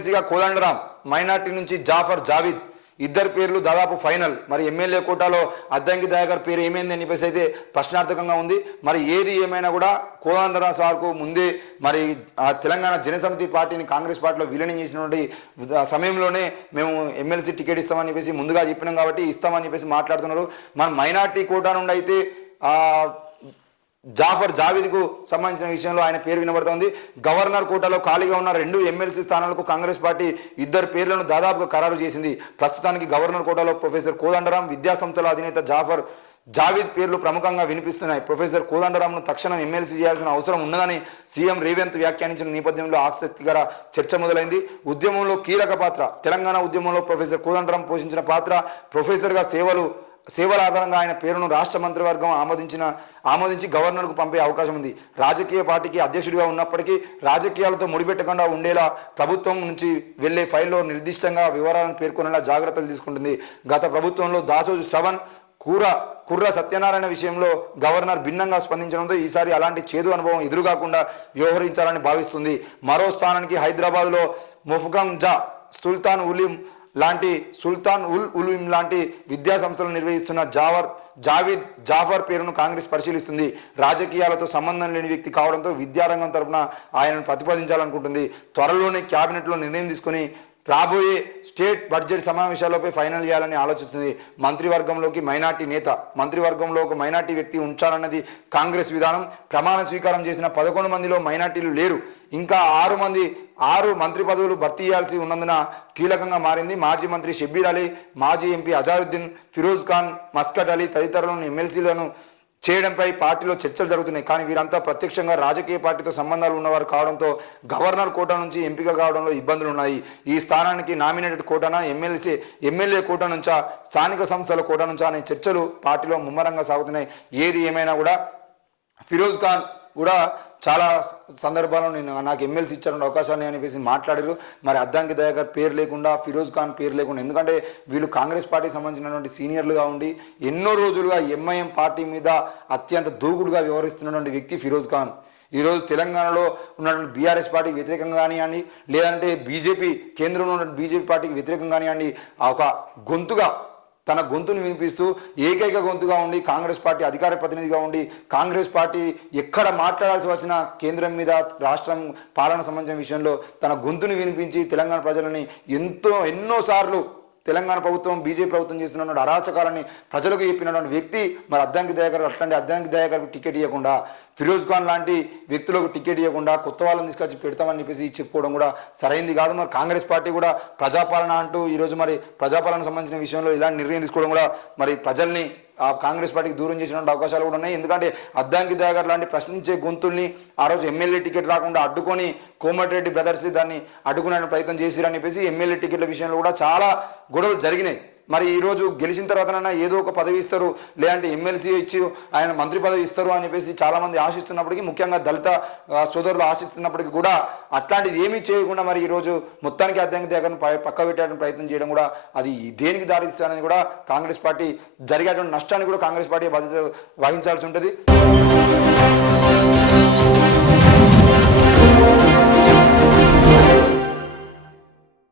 ఎమ్మెల్సీగా కోదండరాం, మైనార్టీ నుంచి జాఫర్ జావీద్ ఇద్దరు పేర్లు దాదాపు ఫైనల్. మరి ఎమ్మెల్యే కోటాలో అద్దంకి దయాకర్ పేరు ఏమైంది అని చెప్పేసి అయితే ప్రశ్నార్థకంగా ఉంది. మరి ఏది ఏమైనా కూడా కోదండరాం సార్కు ముందే మరి ఆ తెలంగాణ జనసమితి పార్టీని కాంగ్రెస్ పార్టీలో విలీనం చేసినటువంటి సమయంలోనే మేము ఎమ్మెల్సీ టికెట్ ఇస్తామని చెప్పేసి ముందుగా చెప్పినాం కాబట్టి ఇస్తామని చెప్పేసి మాట్లాడుతున్నారు. మన మైనార్టీ కోటా నుండి అయితే జాఫర్ జావీద్కు సంబంధించిన విషయంలో ఆయన పేరు వినబడుతోంది. గవర్నర్ కోటాలో ఖాళీగా ఉన్న 2 ఎమ్మెల్సీ స్థానాలకు కాంగ్రెస్ పార్టీ ఇద్దరు పేర్లను దాదాపుగా ఖరారు చేసింది. ప్రస్తుతానికి గవర్నర్ కోటాలో ప్రొఫెసర్ కోదండరాం, విద్యాసంస్థల అధినేత జాఫర్ జావీద్ పేర్లు ప్రముఖంగా వినిపిస్తున్నాయి. ప్రొఫెసర్ కోదండరాంను తక్షణం ఎమ్మెల్సీ చేయాల్సిన అవసరం ఉన్నదని సీఎం రేవంత్ వ్యాఖ్యానించిన నేపథ్యంలో ఆసక్తికర చర్చ మొదలైంది. ఉద్యమంలో కీలక పాత్ర, తెలంగాణ ఉద్యమంలో ప్రొఫెసర్ కోదండరాం పోషించిన పాత్ర, ప్రొఫెసర్గా సేవల ఆధారంగా ఆయన పేరును రాష్ట్ర మంత్రివర్గం ఆమోదించి గవర్నర్కు పంపే అవకాశం ఉంది. రాజకీయ పార్టీకి అధ్యక్షుడిగా ఉన్నప్పటికీ రాజకీయాలతో ముడిపెట్టకుండా ఉండేలా ప్రభుత్వం నుంచి వెళ్లే ఫైల్లో నిర్దిష్టంగా వివరాలను పేర్కొనేలా జాగ్రత్తలు తీసుకుంటుంది. గత ప్రభుత్వంలో దాసోజు శ్రవణ్, కుర్ర సత్యనారాయణ విషయంలో గవర్నర్ భిన్నంగా స్పందించడంతో ఈసారి అలాంటి చేదు అనుభవం ఎదురుకాకుండా వ్యవహరించాలని భావిస్తుంది. మరో స్థానానికి హైదరాబాద్లో ముఫ్గంజా సుల్తాన్ ఉల్ ఉలూమ్ లాంటి విద్యా సంస్థలు నిర్వహిస్తున్న జాఫర్ పేరును కాంగ్రెస్ పరిశీలిస్తుంది. రాజకీయాలతో సంబంధం లేని వ్యక్తి కావడంతో విద్యారంగం తరపున ఆయనను ప్రతిపాదించాలనుకుంటుంది. త్వరలోనే క్యాబినెట్లో నిర్ణయం తీసుకుని రాబోయే స్టేట్ బడ్జెట్ సమావేశాలపై ఫైనల్ చేయాలని ఆలోచిస్తుంది. మంత్రివర్గంలో ఒక మైనార్టీ వ్యక్తి ఉంచాలన్నది కాంగ్రెస్ విధానం. ప్రమాణ స్వీకారం చేసిన 11 మందిలో మైనార్టీలు లేరు. ఇంకా 6 మంత్రి పదవులు భర్తీ చేయాల్సి ఉన్నందున కీలకంగా మారింది. మాజీ మంత్రి షబ్బీర్ అలీ, మాజీ ఎంపీ అజారుద్దీన్, ఫిరోజ్ ఖాన్, మస్కట్ అలీ తదితరులను ఎమ్మెల్సీలను చేయడంపై పార్టీలో చర్చలు జరుగుతున్నాయి. కానీ వీరంతా ప్రత్యక్షంగా రాజకీయ పార్టీతో సంబంధాలు ఉన్నవారు కావడంతో గవర్నర్ కోటా నుంచి ఎంపిక కావడంలో ఇబ్బందులు ఉన్నాయి. ఈ స్థానానికి నామినేటెడ్ కోటానా, ఎమ్మెల్యే కోటా నుంచా, స్థానిక సంస్థల కోటా నుంచా అనే చర్చలు పార్టీలో ముమ్మరంగా సాగుతున్నాయి. ఏది ఏమైనా కూడా ఫిరోజ్ ఖాన్ కూడా చాలా సందర్భాల్లో నాకు ఎమ్మెల్సీ ఇచ్చిన అవకాశాన్ని అనిపేసి మాట్లాడారు. మరి అద్దంకి దయాకర్ పేరు లేకుండా, ఫిరోజ్ ఖాన్ పేరు లేకుండా, ఎందుకంటే వీళ్ళు కాంగ్రెస్ పార్టీకి సంబంధించినటువంటి సీనియర్లుగా ఉండి ఎన్నో రోజులుగా ఎంఐఎం పార్టీ మీద అత్యంత దూకుడుగా వ్యవహరిస్తున్నటువంటి వ్యక్తి ఫిరోజ్ ఖాన్. ఈరోజు తెలంగాణలో ఉన్నటువంటి బీఆర్ఎస్ పార్టీకి వ్యతిరేకంగా కానివ్వండి, లేదంటే కేంద్రంలో ఉన్న బీజేపీ పార్టీకి వ్యతిరేకంగా కానివ్వండి, ఒక గొంతుగా తన గొంతును వినిపిస్తూ ఏకైక గొంతుగా ఉండి కాంగ్రెస్ పార్టీ అధికార ప్రతినిధిగా ఉండి కాంగ్రెస్ పార్టీ ఎక్కడ మాట్లాడాల్సి వచ్చిన కేంద్రం మీద, రాష్ట్రం పాలన సంబంధించిన విషయంలో తన గొంతును వినిపించి తెలంగాణ ప్రజలని ఎన్నోసార్లు తెలంగాణ ప్రభుత్వం, బీజేపీ ప్రభుత్వం చేస్తున్నటువంటి అరాచకాలని ప్రజలకు చెప్పినటువంటి వ్యక్తి మరి అద్దంకి దయాకర్ టికెట్ ఇవ్వకుండా, ఫిరోజ్ ఖాన్ లాంటి వ్యక్తులకు టికెట్ ఇవ్వకుండా కొత్త వాళ్ళని తీసుకొచ్చి పెడతామని చెప్పేసి చెప్పుకోవడం కూడా సరైంది కాదు. మరి కాంగ్రెస్ పార్టీ కూడా ప్రజాపాలన అంటూ ఈరోజు మరి ప్రజాపాలన సంబంధించిన విషయంలో ఇలాంటి నిర్ణయం తీసుకోవడం కూడా మరి ప్రజల్ని కాంగ్రెస్ పార్టీకి దూరం చేసినటువంటి అవకాశాలు కూడా ఉన్నాయి. ఎందుకంటే అద్దంకి దయాకర్ లాంటి ప్రశ్నించే గొంతుల్ని ఆ రోజు ఎమ్మెల్యే టికెట్ రాకుండా అడ్డుకొని కోమటిరెడ్డి బ్రదర్స్ దాన్ని అడ్డుకునే ప్రయత్నం చేసిరని చెప్పేసి ఎమ్మెల్యే టికెట్ల విషయంలో కూడా చాలా గొడవలు జరిగినాయి. మరి ఈరోజు గెలిచిన తర్వాతనైనా ఏదో ఒక పదవి ఇస్తారు, లేదంటే ఎమ్మెల్సీ ఇచ్చి ఆయన మంత్రి పదవి ఇస్తారు అని చెప్పేసి చాలామంది ఆశిస్తున్నప్పటికీ, ముఖ్యంగా దళిత సోదరులు ఆశిస్తున్నప్పటికీ కూడా అట్లాంటిది ఏమీ చేయకుండా మరి ఈరోజు మొత్తానికి అద్దంకి దయాకర్ను పక్క పెట్టడానికి ప్రయత్నం చేయడం కూడా అది దేనికి దారిస్తారని కూడా కాంగ్రెస్ పార్టీ జరిగేటువంటి నష్టాన్ని కూడా కాంగ్రెస్ పార్టీ బాధ్యత వహించాల్సి ఉంటుంది.